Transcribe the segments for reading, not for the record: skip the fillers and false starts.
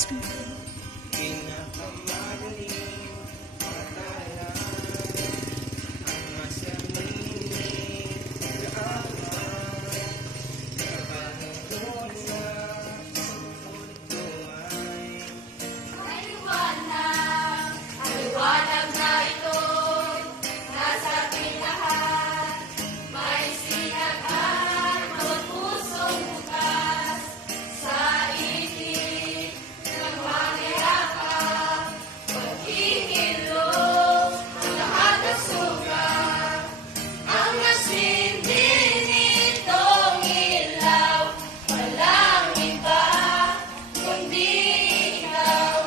Pinakamagaling matala ang masamiling kaaway. Kabangon sa mundo ay Liwanag na ito, nasa ating lahat. May sinaghan, bawat pusong bukas. Sa itig ng mangyayakap, pagkikilom ang lahat ng sugat. Ang nasindi nitong ilaw, walang iba, kundi ikaw.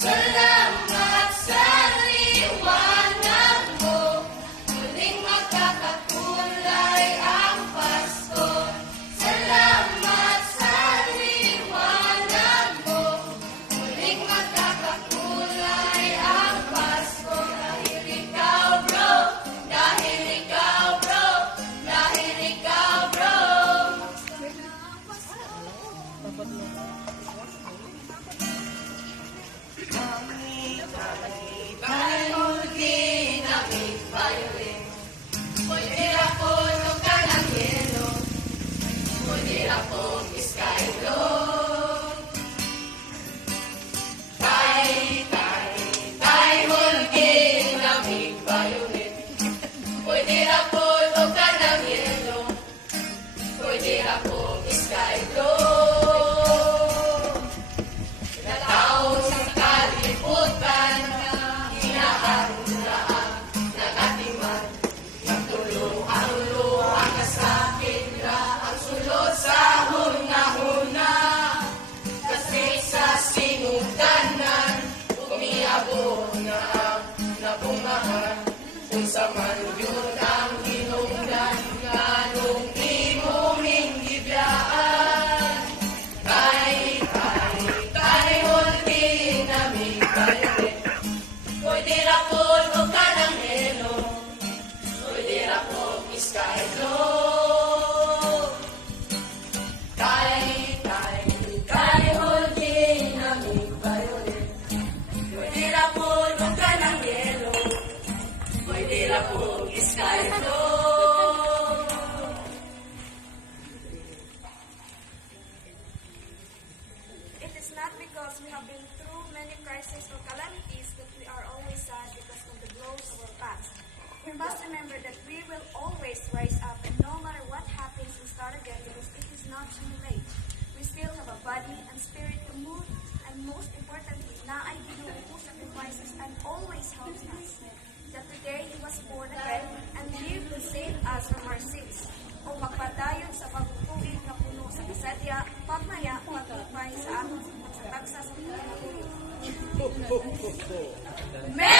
Salamat sa liwanag mo, muling magkakakulay ang Pasko. Salamat sa liwanag mo, muling magkakakulay ang Pasko. Dahil ikaw bro, dahil ikaw bro, dahil ikaw bro. Tayo ginamit violin. Pwede ako ka ng yelo, pwede ako sky blue. Tayo ginamit violin. Pwede ako ka ng yelo, pwede ako sky blue. Nataon sa kalibutan, hinaharunaan ng ating man. Magtulong-tulong ka sa akin na ang sulod sa huna-huna. Kasi sa sinugdanan, umiabot na ang nabungahan. Kung sa man yun ang hinungdan, nganong imuhing gibiyaan. Tayo ginamit violin. Pwede rapon o ka ng helo, pwede rapon sky blue. Tayo ginamit violin. Pwede rapon o ka ng helo, pwede rapon sky blue. It is not because we have been through many crises or calamities that we are always sad because of the blows of our past. We must remember that we will always rise up and no matter what happens, we start again because it is not too late. We still have a body and spirit to move and most importantly, naay Ginoo who sacrifices and always helps us. That today He was born again and lived to save us from our sins. O magpadayon sa pagtutuig na puno sa kasadya, pagmaya, pagtupay sa ating sa tagsa sa mga. Merry